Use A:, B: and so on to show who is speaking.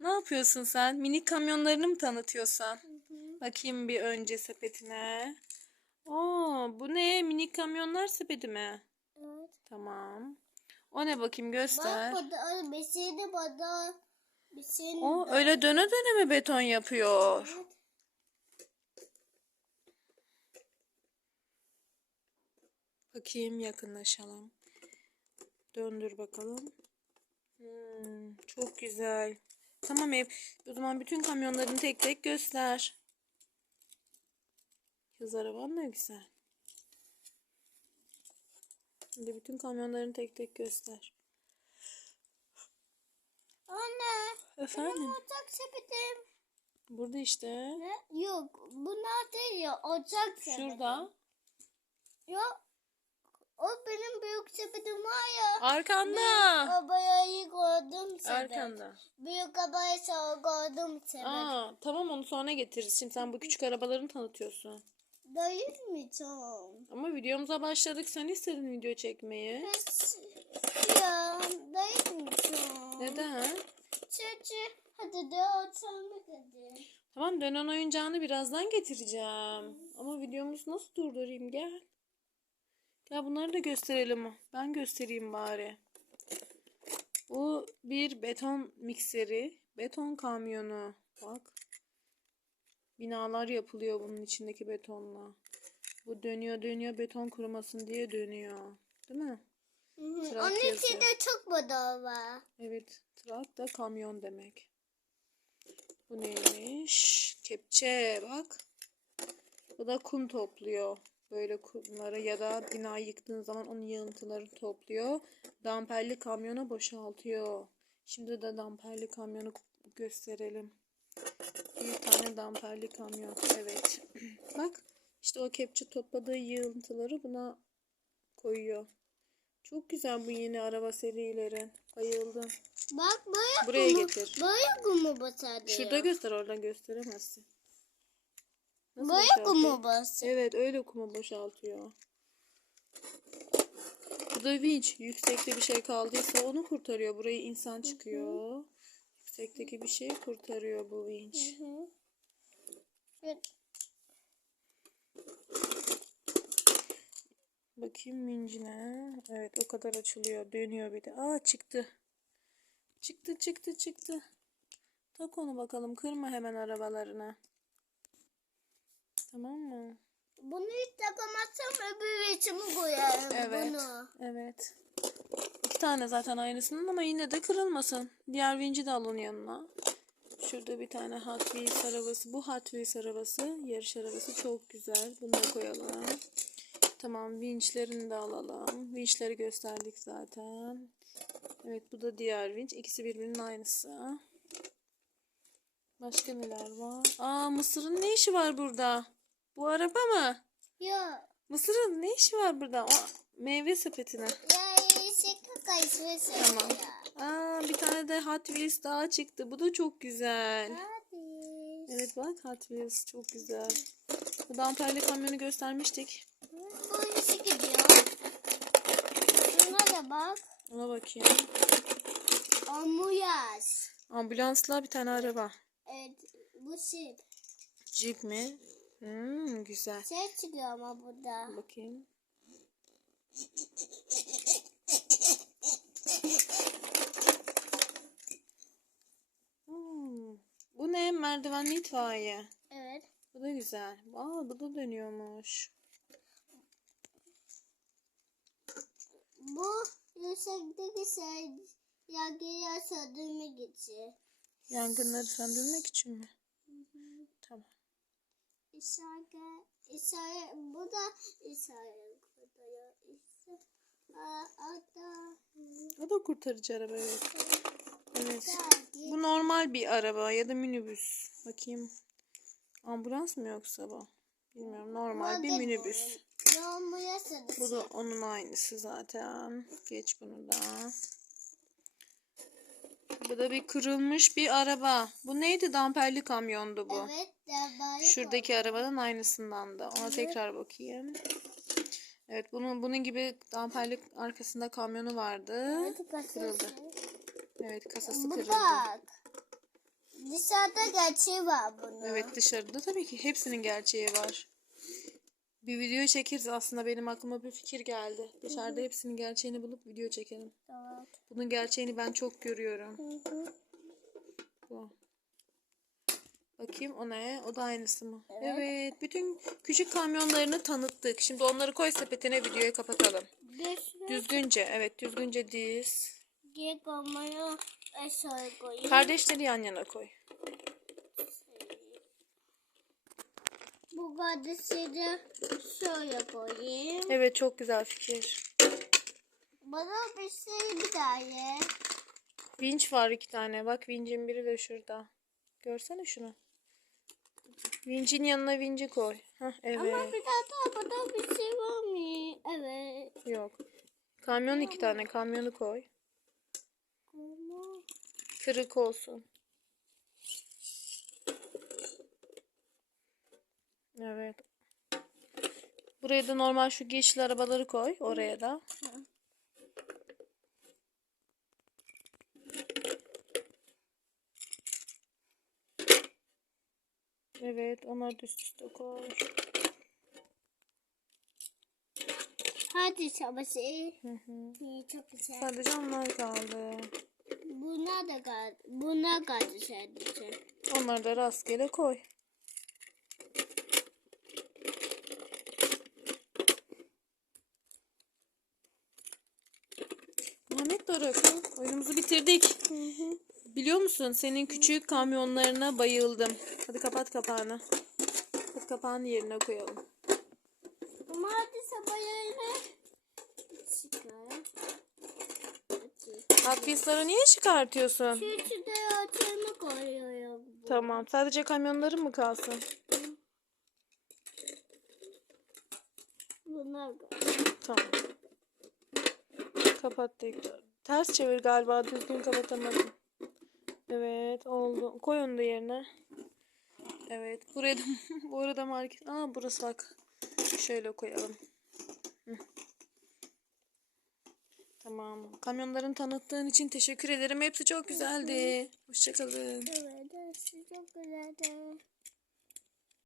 A: Ne yapıyorsun sen? Minik kamyonlarını mı tanıtıyorsun? Bakayım bir önce sepetine. Oo, bu ne? Minik kamyonlar sepeti mi?
B: Evet.
A: Tamam. O ne bakayım göster.
B: Bak burada şey de. Bir şey de
A: O öyle döne döne mi beton yapıyor?
B: Evet.
A: Bakayım yakınlaşalım. Döndür bakalım. Hmm, çok güzel. Tamam ev. O zaman bütün kamyonlarını tek tek göster. Kız araban da güzel. Şimdi bütün kamyonlarını tek tek göster.
B: Anne.
A: Efendim?
B: Benim ocak sepetim.
A: Burada işte.
B: Ne? Yok. Bunlar değil ya. Ocak sepetim.
A: Şurada.
B: Yok. O benim büyük sepetim var ya.
A: Arkanda.
B: Abayayı koydum sepet.
A: Arkanda.
B: Büyük abayı koydum sepet.
A: Aa, tamam onu sonra getiririz. Şimdi sen bu küçük arabalarını tanıtıyorsun.
B: Değil mi canım?
A: Ama videomuza başladık. Sen istedin video çekmeyi.
B: Pes ya. Değil mi canım?
A: Neden?
B: Çünkü hadi de oturmak hadi.
A: Tamam dönen oyuncağını birazdan getireceğim. Ama videomuzu nasıl durdurayım gel. Gel bunları da gösterelim. Ben göstereyim bari. Bu bir beton mikseri. Beton kamyonu. Bak. Binalar yapılıyor bunun içindeki betonla. Bu dönüyor dönüyor beton kurumasın diye dönüyor. Değil mi?
B: Hı hı.
A: Trak
B: Onun içinde çok moda var.
A: Evet, trak da kamyon demek. Bu neymiş? Kepçe bak. Bu da kum topluyor. Böyle kumları ya da bina yıktığın zaman onun yığıntıları topluyor. Damperli kamyona boşaltıyor. Şimdi de damperli kamyonu gösterelim. Bir tane damperli kamyon. Evet. Bak işte o kepçe topladığı yığıntıları buna koyuyor. Çok güzel bu yeni araba serileri. Bayıldım.
B: Bak böyle
A: Buraya
B: kumu,
A: getir.
B: Böyle kumu basar
A: Şurada göster oradan gösteremezsin. Nasıl
B: Böyle
A: boşaltıyor?
B: kumu.
A: Evet öyle kumu boşaltıyor. Bu da vinç. Yüksekte bir şey kaldıysa onu kurtarıyor. Burayı insan çıkıyor. Yüksekteki bir şey kurtarıyor bu vinç.
B: Hı hı. Evet.
A: Bakayım vincine. Evet o kadar açılıyor. Dönüyor bir de. Aa çıktı. Çıktı çıktı çıktı. Tak onu bakalım. Kırma hemen arabalarına. Tamam mı?
B: Bunu hiç takamazsam öbür içimi koyarım
A: Evet.
B: bunu.
A: Evet. İki tane zaten aynısının ama yine de kırılmasın. Diğer vinci de alın yanına. Şurada bir tane Hot Wheels arabası. Bu Hot Wheels arabası. Yarış arabası çok güzel. Bunu da koyalım. Tamam vinçlerini de alalım. Vinçleri gösterdik zaten. Evet bu da diğer vinç. İkisi birbirinin aynısı. Başka neler var? Aa Mısır'ın ne işi var burada? Bu araba mı?
B: Ya
A: Mısır'ın ne işi var burada? O meyve sepetine.
B: ya ismi söyle
A: Tamam. Aa bir tane de Hot Wheels daha çıktı. Bu da çok güzel.
B: Hadi.
A: Evet bak Hot Wheels çok güzel. Bu damperli kamyonu göstermiştik.
B: Bu işi gidiyor. Şuna da bak.
A: Ona bakayım.
B: Amuyaz.
A: Ambulansla bir tane araba.
B: Evet bu şey.
A: Jeep mi? Hmm, güzel.
B: Şey çıkıyor ama burada.
A: Bakayım. Hmm, Bu ne? Merdivenli itfaiye.
B: Evet.
A: Bu da güzel. Aa bu da dönüyormuş.
B: Bu yüksekteki şey yangıya söndürmek için.
A: Yangınları söndürmek için mi? Tamam.
B: İşaret, işaret, bu da işaret kurtarıyor. Aa, ada,
A: O da kurtarıcı araba evet. Evet. Bu normal bir araba ya da minibüs. Bakayım. Ambulans mı yoksa bu? Bilmiyorum. Normal bir minibüs. Bu da onun aynısı zaten. Geç bunu da. Bu da bir kırılmış bir araba. Bu neydi? Damperli kamyondu bu.
B: Evet,
A: Şuradaki arabanın aynısından da. Ona tekrar bakayım. Evet bunun bunun gibi damperli arkasında kamyonu vardı. Kırıldı. Evet kasası kırıldı.
B: bak. dışarıda gerçeği var bunun.
A: Evet dışarıda tabii ki hepsinin gerçeği var. Bir video çekeriz aslında benim aklıma bir fikir geldi. Dışarıda hepsinin gerçeğini bulup video çekelim.
B: Evet.
A: Bunun gerçeğini ben çok görüyorum.
B: Hı hı.
A: Bu. Bakayım o ne? O da aynısı mı?
B: Evet.
A: Evet. Bütün küçük kamyonlarını tanıttık. Şimdi onları koy sepetine videoyu kapatalım. Düzgünce. Evet düzgünce diz. Kardeşleri yan yana koy.
B: Bu kardeşi de şöyle koyayım.
A: Evet çok güzel fikir.
B: Bana bir şey bir daha ye.
A: Vinç var iki tane. Bak vincin biri de şurada. Görsene şunu. Vincin yanına vinci koy. Hah, evet.
B: Ama bir daha da bana bir şey var mı? Evet.
A: Yok. Kamyon iki tane. Kamyonu koy.
B: Ama
A: Kırık olsun. Evet. Buraya da normal şu yeşil arabaları koy. Oraya da. Evet. Onları da üst üste koy.
B: Hadi çabası.
A: Hı hı.
B: Çok güzel.
A: Sadece onlar kaldı.
B: Buna da kaldı. Buna kaldı sadece.
A: Onları da rastgele koy. Muhammed Doruk, oyunumuzu bitirdik. Biliyor musun senin küçük kamyonlarına bayıldım. Hadi kapat kapağını. Hadi kapağını yerine koyalım.
B: Hadi sabah yerine çıkar.
A: Niye çıkartıyorsun?
B: Şu da açılma koyuyorum.
A: Tamam. Sadece kamyonların mı kalsın?
B: Buna kaldı.
A: Tamam. Kapat tekrar. Ters çevir galiba. Düzgün kapatamadım. Evet oldu. Koy onu da yerine. Evet. Buraya da bu arada market. Aa burası bak. Şöyle koyalım. Hı. Tamam. Kamyonların tanıttığın için teşekkür ederim. Hepsi çok güzeldi. Hoşçakalın.
B: Evet, çok güzeldi.